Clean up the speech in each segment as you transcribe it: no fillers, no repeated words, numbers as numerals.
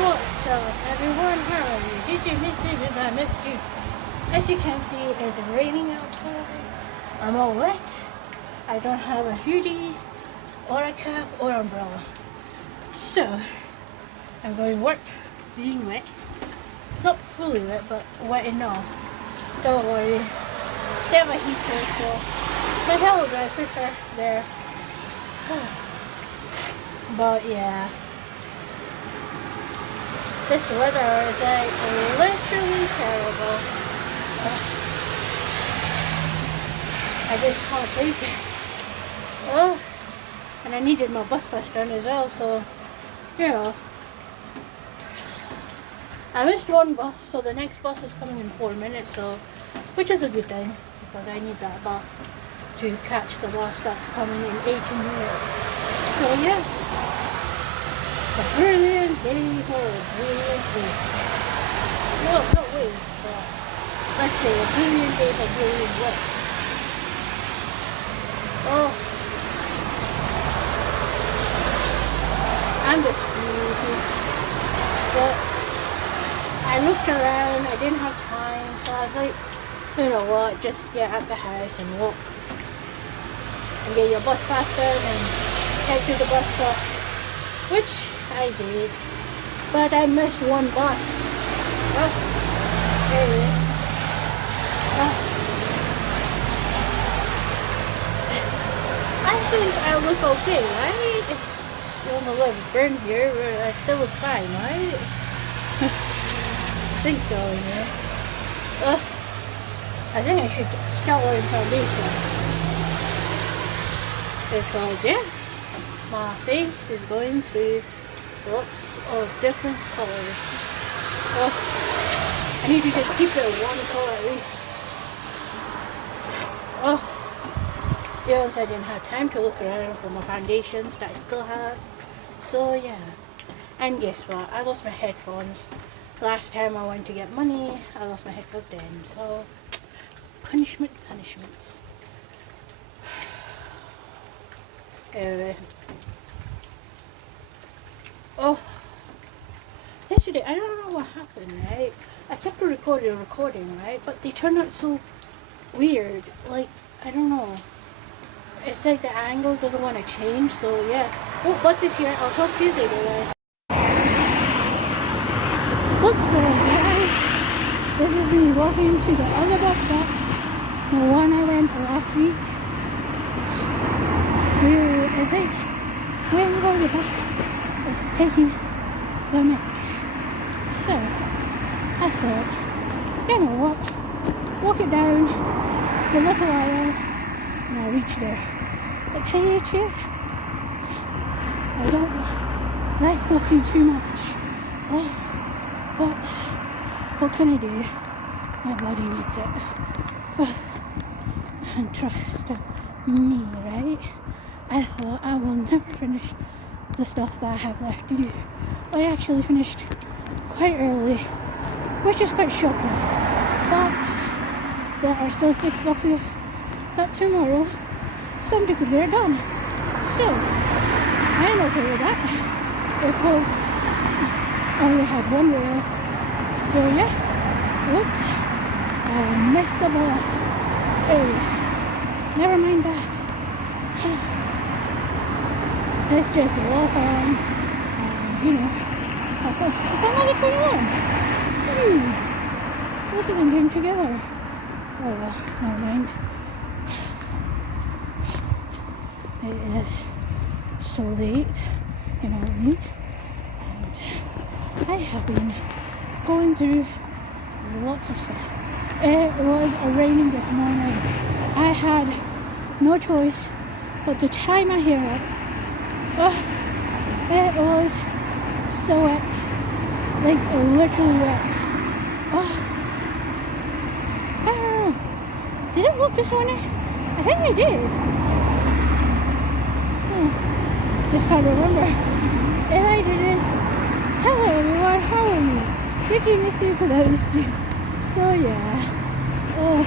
What's up, everyone? How are you? Did you miss me? Because I missed you. As you can see, it's raining outside. I'm all wet. I don't have a hoodie or a cap or umbrella. So, I'm going to work being wet. Not fully wet, but wet enough. Don't worry. They have a heater, so my hair will dry quicker there. But yeah. This weather is like literally terrible. I just can't take it. Oh, and I needed my bus pass done as well, so you know. I missed one bus, so the next bus is coming in 4 minutes, so which is a good thing because I need that bus to catch the bus that's coming in 18 minutes. So yeah. A brilliant day for a brilliant waste. Well, not waste, but let's say a brilliant day for brilliant work. Oh, I'm just sleepy. But I looked around, I didn't have time, so I was like, you know what, just get out the house and walk. And get your bus faster and head to the bus stop. Which I did, but I missed one bus. Anyway. I think I look okay, right? Don't look like a burn here, but I still look fine, right? I think so, yeah. I think I should start wearing foundation. Because, yeah. My face is going through lots of different colors. Oh, I need to just keep it one color at least. Oh, yes, I didn't have time to look around for my foundations that I still have. So yeah, and guess what? I lost my headphones. Last time I went to get money, I lost my headphones then. So, punishments. Anyway. Oh, yesterday, I don't know what happened, right? I kept recording, right? But they turned out so weird. Like, I don't know. It's like the angle doesn't want to change, so yeah. Oh, Butts is here. I'll talk to you later, guys. What's up, guys? This is me walking to the other bus stop. The one I went last week. It's like, waiting for the bus. It's taking the mic. So I thought, you know what, walk it down for a little while and I'll reach there. But tell you the truth, I don't like walking too much. Oh, but what can I do? My body needs it. And trust me, right? I thought I will never finish the stuff that I have left to do. But I actually finished quite early, which is quite shocking. But there are still 6 boxes that tomorrow somebody could get it done. So I am okay with that. Because I only have one wheel. So yeah. Whoops. I missed the bus. Oh, never mind that. Let's just walk on, you know, it's another 21. Look at them getting together. Oh well, never mind. It is so late, you know what I mean? And I have been going through lots of stuff. It was raining this morning. I had no choice but to tie my hair up. Oh, it was so wet, like literally wet. Oh, I don't know. Did it work this morning? I think I did. Just can't remember. If I didn't, hello everyone, how are you? Did you miss you? Because I missed you. So yeah. Oh,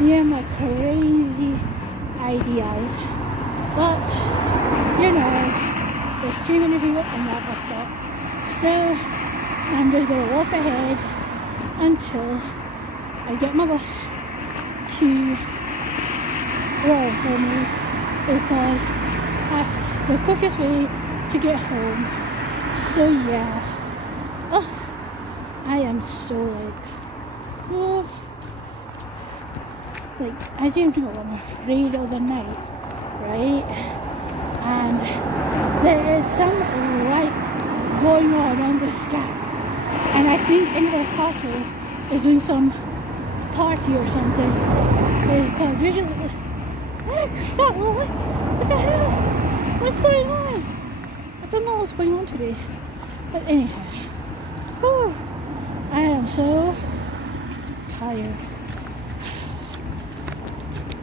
yeah, my crazy ideas. But you know, there's too many people in that bus stop. So I'm just gonna walk ahead until I get my bus to work for me, because that's the quickest way to get home. So yeah, I am so like as you know, I'm afraid of the night, right? And there is some light going on the sky, and I think Ingvar Castle is doing some party or something, because usually what the hell? What's going on? I don't know what's going on today. But anyhow, whew, I am so tired.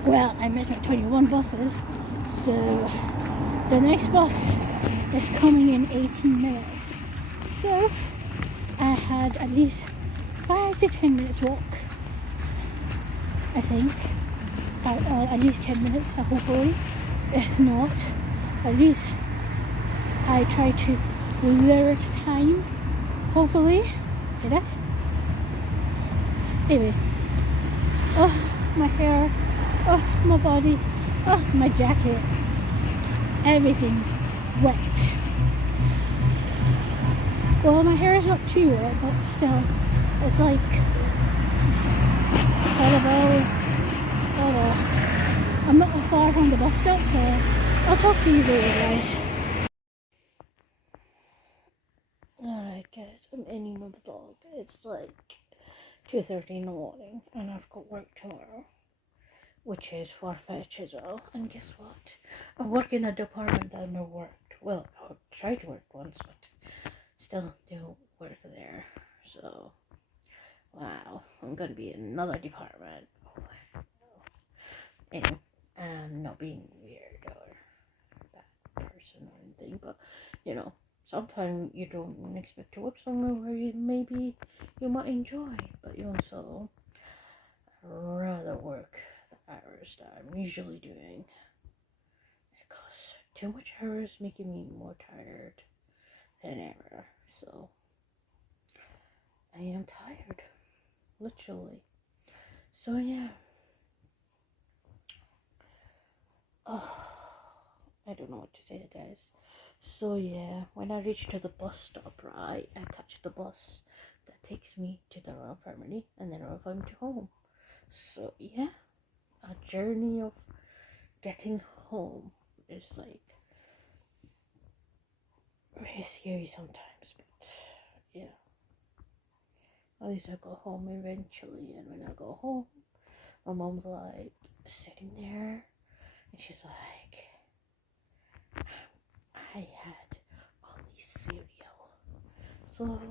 Well, I missed my 21 buses, so the next bus is coming in 18 minutes. So I had at least 5 to 10 minutes walk, I think. At least 10 minutes, hopefully. If not, at least I try to limit time, hopefully. Did I? Anyway, my hair, my body, my jacket, everything's wet. Well, my hair is not too wet, but still, it's like, I'm not far from the bus stop, so I'll talk to you later, guys. Alright guys, I'm ending my vlog. It's like 2:30 in the morning, and I've got work tomorrow, which is far-fetched as well. And guess what? I work in a department that I've never worked. Well, I tried to work once, but still don't work there. So, wow, I'm gonna be in another department. Anyway, I'm not being weird or bad person or anything, but you know, sometimes you don't expect to work somewhere where maybe you might enjoy, but even so, I'd rather work the hours that I'm usually doing, because too much hours making me more tired than ever. So I am tired, literally. So yeah. I don't know what to say, guys. So yeah, when I reach to the bus stop, right, I catch the bus that takes me to the royal family, and then I'll come to home. So yeah, a journey of getting home is like very scary sometimes, but yeah, at least I go home eventually. And when I go home, my mom's like sitting there, and she's like, I had only cereal. So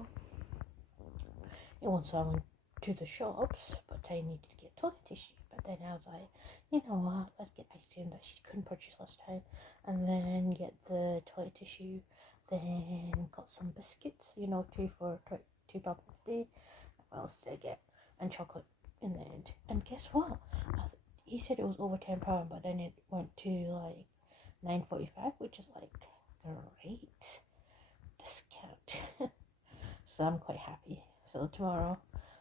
once I went to the shops, but I needed to get toilet tissue. But then I was like, you know what, let's get ice cream that she couldn't purchase last time, and then get the toilet tissue, then got some biscuits, you know, £2.50. What else did I get? And chocolate in the end. And guess what? He said it was over £10, but then it went to like $9.45, which is like great discount. So I'm quite happy. So tomorrow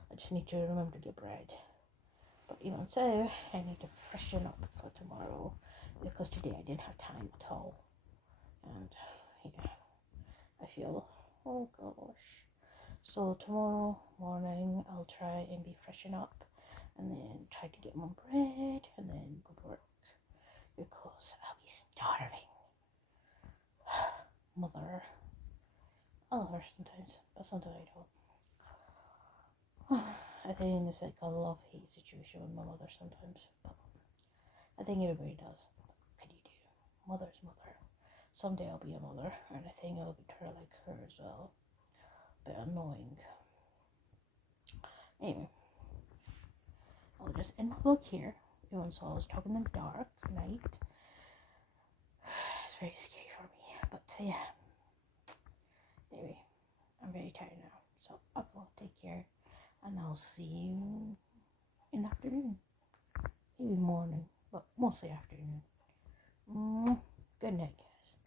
I just need to remember to get bread. But even so, I need to freshen up for tomorrow, because today I didn't have time at all. And yeah, I feel, oh gosh. So tomorrow morning I'll try and be freshen up, and then try to get my bread, and then go to work, because I'll be starving. Mother. I love her sometimes, but sometimes I don't. I think it's like a love-hate situation with my mother sometimes, but I think everybody does. What can you do? Mother's mother. Someday I'll be a mother, and I think I'll be her like her as well. But annoying. Anyway, I'll just end my vlog here. Even so, I was talking in the dark night. It's very scary for me, but yeah. Anyway, I'm very tired now, so I will take care, and I'll see you in the afternoon, maybe morning, but mostly afternoon. Good night, guys.